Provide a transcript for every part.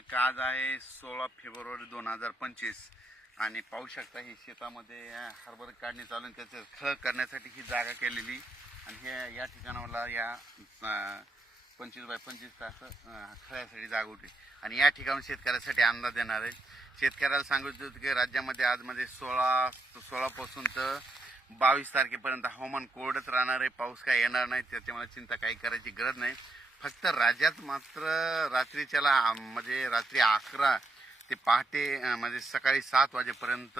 काज आज आहे सोळा फेब्रुवारी दोन हजार पंचवीस आणि पाहू शकता ही शेतामध्ये हरभर काढणे चालून त्याचं खळ करण्यासाठी ही जागा केलेली आणि हे या ठिकाणाला या पंचवीस बाय पंचवीस तास खळ्यासाठी जागा होती आणि या ठिकाणी शेतकऱ्यासाठी अंदाज देणार आहे शेतकऱ्याला सांगितलं होतं की राज्यामध्ये आजमध्ये सोळा सोळापासून तर बावीस तारखेपर्यंत हवामान कोरडंच राहणार आहे पाऊस काय येणार नाही त्याच्यामुळे चिंता काही करायची गरज नाही फक्त राज्यात मात्र रात्रीच्याला म्हणजे रात्री अकरा ते पहाटे म्हणजे सकाळी सात वाजेपर्यंत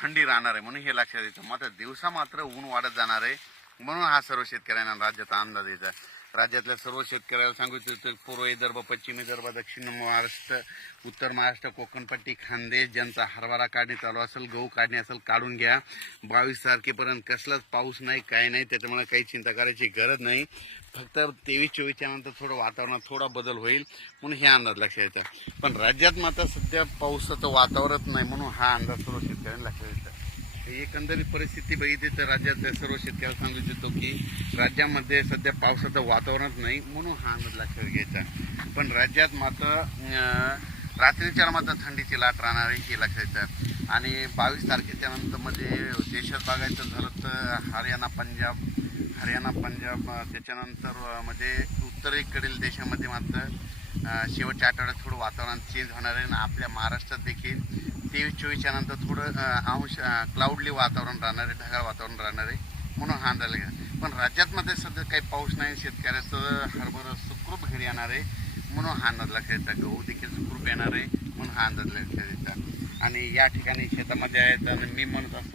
थंडी राहणार आहे म्हणून हे लक्षात येतं मात्र दिवसा मात्र ऊन वाढत जाणार आहे म्हणून हा सर्व शेतकऱ्यांना राज्याचा अंदाज द्यायचा राज्यातल्या सर्व शेतकऱ्याला सांगू इच्छितो पूर्व विदर्भ पश्चिम विदर्भ दक्षिण महाराष्ट्र उत्तर महाराष्ट्र कोकणपट्टी खानदेश ज्यांचा हरभरा काढणे चालू असेल गहू काढणे असेल काढून घ्या बावीस तारखेपर्यंत कसलाच पाऊस नाही काय नाही त्याच्यामुळे काही चिंता करायची गरज नाही फक्त तेवीस चोवीसच्या नंतर थोडं वातावरणात थोडा बदल होईल म्हणून हे अंदाज लक्षात येतात पण राज्यात मात्र सध्या पावसाचं वातावरण नाही म्हणून हा अंदाज सर्व शेतकऱ्यांनी लक्षात येतात एकंदरीत परिस्थिती बघितली तर राज्यात सर्व शेतकऱ्याला सांगू इच्छितो की राज्यामध्ये सध्या पावसाचं वातावरणच नाही म्हणून हा अंदाज लक्षात घ्यायचा पण राज्यात मात्र रात्रीच्या मात्र थंडीची लाट राहणार आहे हे लक्षात आणि बावीस तारखेच्या नंतरमध्ये देशात बघायचं झालं तर हरियाणा पंजाब हरियाणा पंजाब त्याच्यानंतर म्हणजे उत्तरेकडील देशामध्ये मात्र शेवटच्या आठवड्यात थोडं वातावरण चेंज होणार आहे आणि आपल्या महाराष्ट्रात देखील तेवीस चोवीसच्या नंतर थोडं अंश क्लाउडली वातावरण राहणार आहे ढगाळ वातावरण राहणार आहे म्हणून हा अंदाज घ्या पण राज्यात मध्ये सध्या काही पाऊस नाही शेतकऱ्याचं हरभर सुखरूप घरी येणार आहे म्हणून हा अंदाज येतात गहू देखील सुखरूप येणार आहे म्हणून हा अंदाज येतात आणि या ठिकाणी शेतामध्ये आहेत मी म्हणत असतो